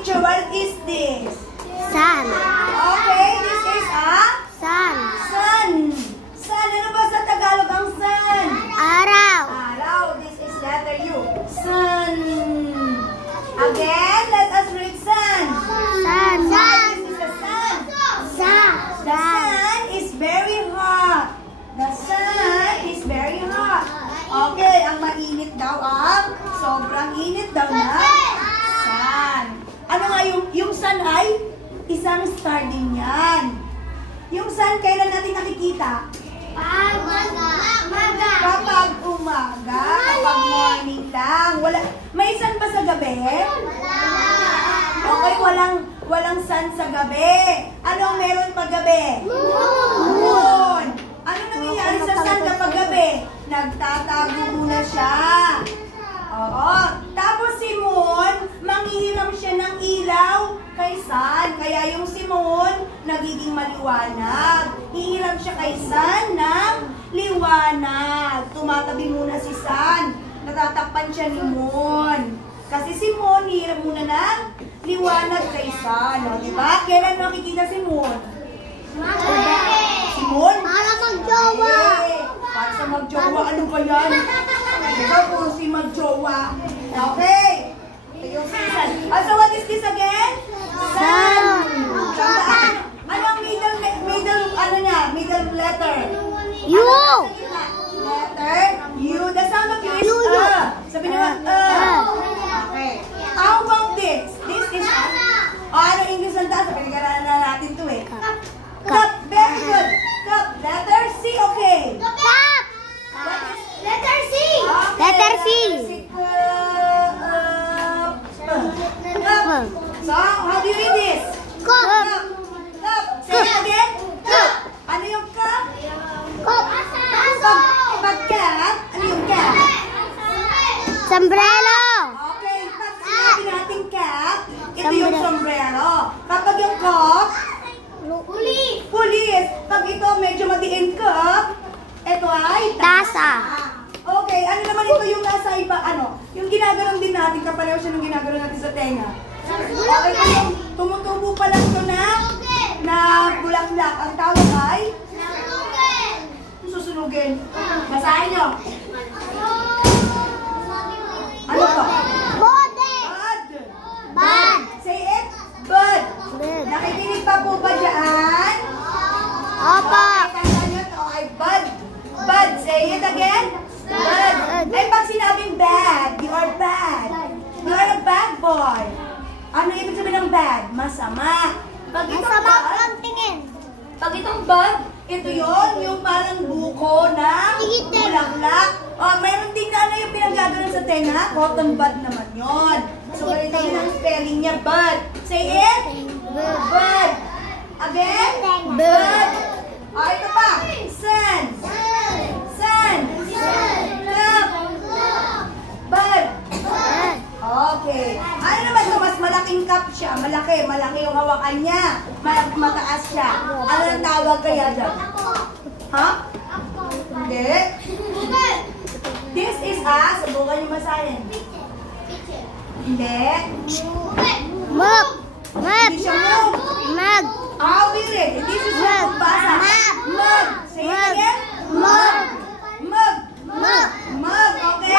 picture, what is this? Sun. Okay, this is a? Sun. Sun. Sun, ano ba sa Tagalog ang sun? Araw. Araw, this is letter U. Sun. Again, let us read sun. Sun. This is a sun. Sun. The sun is very hot. The sun is very hot. Okay, ang mainit daw ang sobrang init daw na sun. Ano nga yung sun ay isang star din yan. Yung sun, kailan natin nakikita? Kapag umaga, kapag morning lang. May sun ba sa gabi? Okay, walang sun sa gabi. Anong meron pag gabi? Moon. Ano nangyayari sa sun kapag gabi? Nagtatago muna siya. Oo. Tapos si Moon, manghihiram siya ng ilaw kay Sun. Kaya yung si Moon, nagiging maliwanag. Hihiram siya kay Sun ng liwanag. Tumatabi muna si Sun. Natatakpan siya ni Moon. Kasi si Moon, hihiram muna ng liwanag kay Sun. O, diba? Kailan makikita si Moon? Si Moon? Para magjowa. Para sa magjowa, ano ba yan? Diba po si magjowa? Okay. Yung sun. So what is this again? Sun. Ano ang middle letter? U. Letter U. The sound of U is Sabi niyo, Okay. How about this? This is ano English ang taas? Pinag-aralan na natin to eh. Cup. Very good. Cup. Letter C. Okay. Cup. Letter C. Okay. Letter C. Cup. So, how do you read this? Cup. Cup. Say it again. Cup. Ano yung cup? Cup. Pag cup, ano yung cup? Sombrero. Okay. Pag sinabi natin cup, ito yung sombrero. Kapag yung cup, pulis. Pag ito medyo madiin cup, ito ay Tasa. Okay, ano naman ito yung nasa iba, yung ginagano'n din natin, kapareho siya ng ginagano'n natin sa tenga. Okay, tumutubo pa lang ito na bulaklak. Ang tawag ay? Susunugin. Basahin nyo. Ano to? Bud. Bud. Say it. Bud. Nakikinig pa po ba dyan? Opo. Tanda nyo ito ay bud. Bud. Say it again. Bud. Eh, pag sinabing bad, you are bad. You are a bad boy. Ano ibig sabihin ng bad? Masama. Pag itong Masama bud, ang tingin. pag itong bud, ito yun, yung parang buko na bulaklak. Mayroon din na yung pinagagano'n sa tenga. Cotton bud naman yun. So, ganito yun ang spelling niya, bud. Say it. Bud. Again. Bud. Ito pa. Sun. Sun. Cup. Bud. Okay. Ano naman ito? Mas malaking cup siya. Malaki yung hawakan niya. Mataas siya. Ano ang tawag kaya dyan? Ha? Hindi. This is subukan niyo masahin. Hindi. Mug. Hindi siya mug. Mug. How do you read? This is yung pagbasa. Mug. Say it again. Mug. Mug. Mug. Mug. Okay.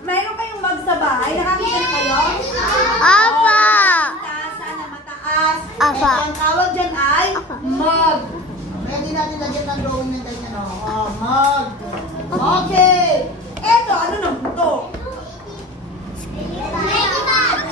Mayroon kayong mug sa bahay. Nakakita na kayo? Apa. Tasa na mataas. Apa. Ito ang tawag dyan ay mug. Kaya hindi natin lagyan ng drawing ng ganyan. Mug. Okay. Ito, ano na ito?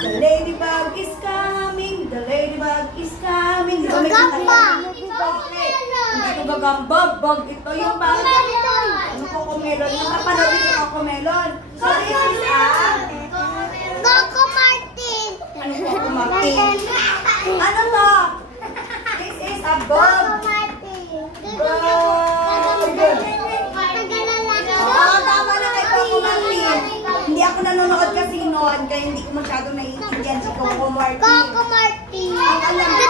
The ladybug is coming. The ladybug is coming. Gagamba. Hindi ito gagamba. Bug ito yung parang ano cocomelon. Yung napanood yung cocomelon. So this is Coco Martin. ano Coco Martin? Ano to? This is a bug. Tama na kay Coco Martin. Hindi ako nanonood kasi noon, kaya hindi ko masyadong naiintindihan si Coco Martin. Coco Martin. Ang alam ko,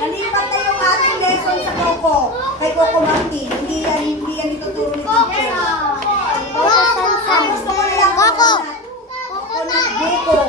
nalipat na yung ating lesson sa Coco, kay Coco Martin. Hindi yan ituturo ni teacher. Gusto ko lang Coco. Coco na buko.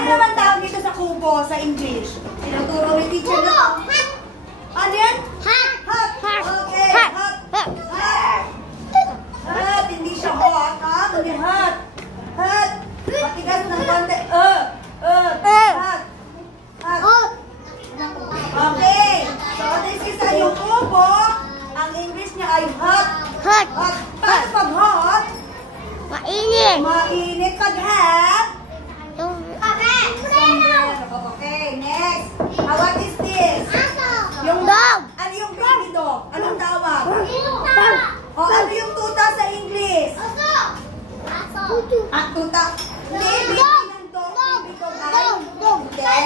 Ano naman tawag dito sa kubo sa English? Tinuturo ni teacher. Ano yan? Hat. Hot. Okay. Hot. Hot. Hot. Hot. Hindi siya hot. Ha? Kundi hot. Hot. Matigas ng konti. Hot. Hot. Okay. So, this is yung kubo. Ang English niya ay hot. Hot. Hot. Paano pag hot? Mainit. Mainit. Pag hot? Okay. Okay, next. What is this? Yung Dog. Ano yung baby dog? Anong tawag? Tuta. O ano yung tuta sa English? Ah, tuta. Hindi, baby ng dog. Baby dog ay. Hindi.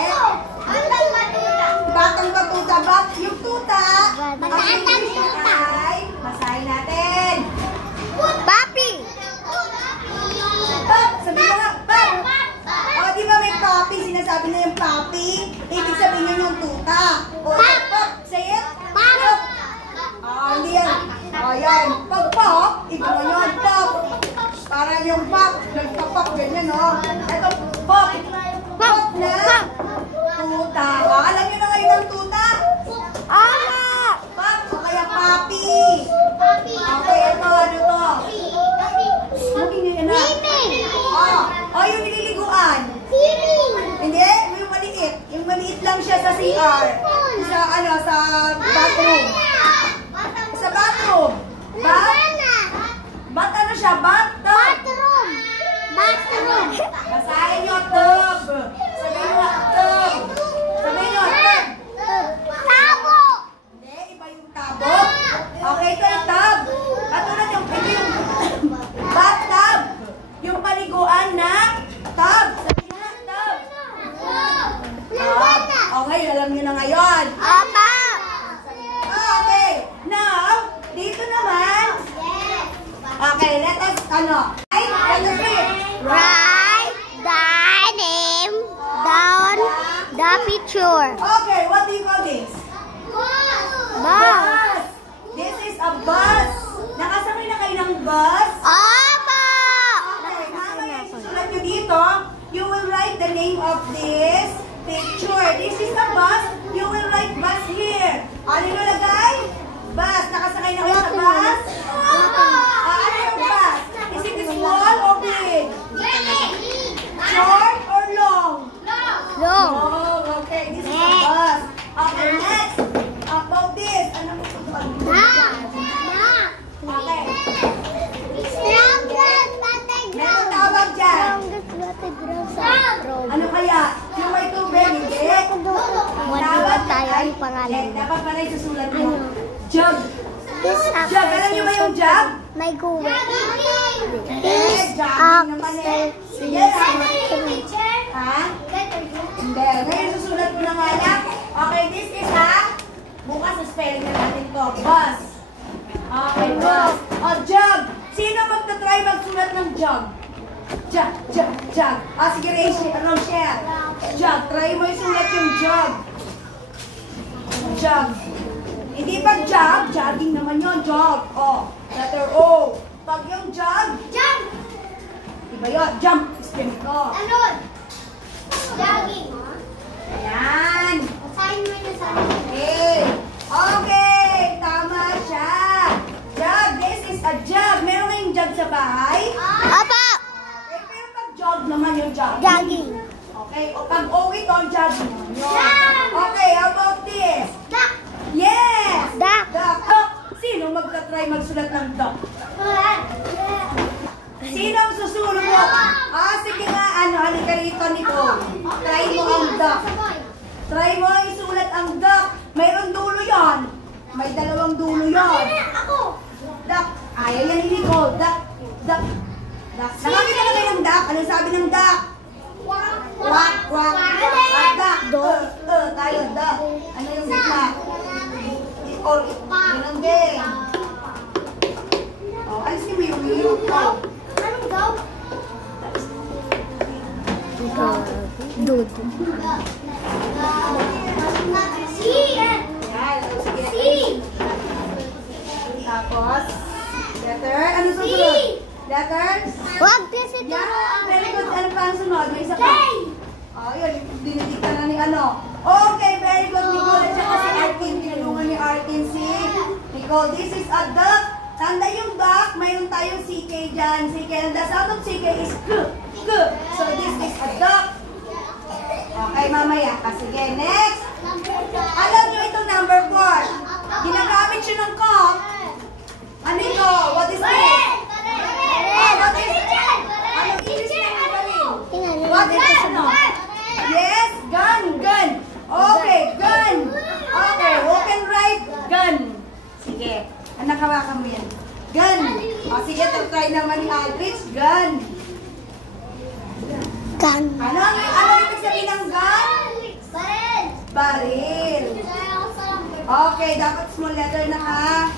Batang batuta. Yung tuta. Ang English ay. Basahin natin. Papi. Pop. Sabihin mo nga. Pop. O, di ba may papi? Sinasabi na yung papi. Ibig sabihin niya yung tuta. O, pop. Say it. Pop. Hindi yan. Ayan. Pag pop, iba mo yun. Pop. Parang yung pop. Nagpapop. Ganyan, no? Ito, pop. Pop na tuta. Alam niyo na ngayon ang tuta? Pop. O kaya papi. Okay, ito. Ano to? Smoking yun na. Yung nililiguan. Hindi, yung maliit. Yung maliit lang siya sa CR. Sa bathroom. Sa bathroom. Bat ano siya? Bathtub. Basahin nyo, tub. Sabihin nyo, tub. Sabihin nyo, tub. Hindi, iba yung tabo. Okay, ito yung tub. Katulad yung, ito yung bathtub. Yung paliguan na tub. Sabihin nyo, tub. Okay, alam nyo na ngayon. Okay, now, dito naman. Okay, let us read. Write the name down the picture. Okay, what do you call this? Bus. This is a bus. Nakasakay na kayo ng bus? Okay, mamaya isusulat nyo dito. You will write the name of this picture. This is a bus. You will write bus here. Ano yung lagay? Bus. Nakasakay na kayo sa bus? Ano yung bus? Is it small or big? Short or long? Long. Long. Okay, this is a bus. Okay, next. About this. Ano mo ito? Okay. Meron tawag dyan. Ano kaya? Yung may tubig, hindi? Tawag tayo ang pangalan. Dapat pala isusulat mo. Jug. Jug. Alam niyo ba yung jug? May guwe. Jogging naman eh. Sige, ha? Hindi. Ngayon susulat mo na nga lang. Okay, this is bukas sa spelling na natin to. Bus. Okay, bus. O, jug. Sino magta-try magsulat ng jug? Jug. Sige, Rochelle. Jug. Try mo isulat yung jug. Jug. Hindi pa jog. Jogging naman yun. Jog. O. Letter O. Pag yung jog. Jump. Iba yun. Jump. Spin ko. Jogging. Ayan. Sign mo yun sa Okay. Okay. Tama siya. Jug. This is a jug. Meron kayong jug sa bahay? Apa. Okay. Pero pag jog naman yung jog. Jogging. Okay. O pag O ito, jogging naman yun. Okay. How about this? Duck. Yes. Duck. Duck. Oh, sino magta-try magsulat ng duck? Sino ang susulat mo? Sige nga, halika rito nito. Try mo ang duck. Try mo isulat ang duck. Mayroong dulo yon. May dalawang dulo yon. Duck. Ayaw yan ni Nicole. Duck. Duck. Duck. Nakakita na kayo ng duck. Ano sabi ng duck? Quack, quack. Duck. Tayo, duck. Ano yung gitna? Ganun din. Alisin mo yung milk. Anong daw? Dude. Tapos, letter. Ano susunod? Letters? Wag kasi ito. Yan. Very good. Ano pa ang sunod? May isa pa. apple. This is a duck. Tanda yung duck, mayroon tayong CK dyan. CK, and the sound of CK is k, k. So this is a duck. Okay, mamaya. Sige, next. Alam nyo itong number 4. Ginagamit siya ng cup. Ano ito? What is this? Oh, what is it? Ano English na yung baril? What is this? Ano? Yes, gun, gun. Okay, gun. Okay, walk and ride, gun. Sige, anak hawakan mo yan. Gun. O, sige, try naman ni Aldrich. Gun. Gun. Ano ibig sabihin ng gun? Baril. Okay, dapat small letter na ha.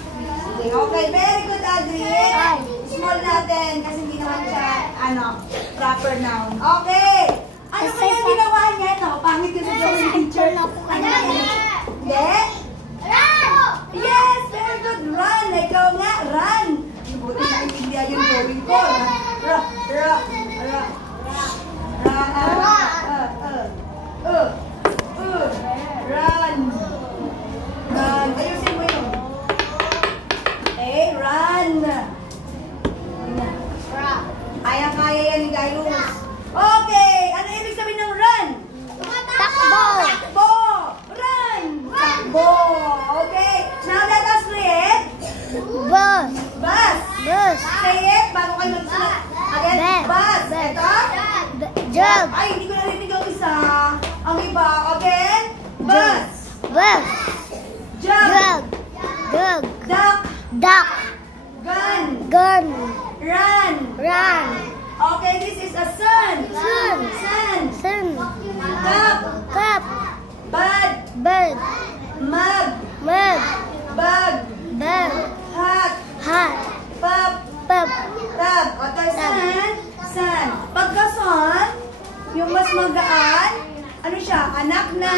Sige, okay, very good, Aldrich. Small natin kasi hindi naman siya, proper noun. Okay. Ano kaya ginawa niya? No, pangit yung gawin teacher. Ano yan? Hindi? Yes, very good. Run. Ikaw nga, run. Buti na intindihan yung gawin ko. Run. Run. Ayusin mo yun. Okay, run. Kaya-kaya yan ni Gayus. Okay, ano ibig sabihin ng run? Takbo. Takbo. Run. Takbo. Okay, now let us read. Bus. Bus. Bus. Say it, bago kayo magsulat. Again, bus. Ito? Jug. Ay, hindi ko narinig ang isa. Ang iba, again, bus. Bus. Jug. Jug. Jug. Duck. Duck. Gun. Gun. Run. Run. Okay, this is a sun. Sun. Sun. Sun. Cup. Cup. Bud. Bird. Mug. Mug. Bug. Bug. Hat. Hat. Pup. Pup. Tub. Okay, sun. Sun. Pagka sun, yung mas magaan, ano siya? Anak na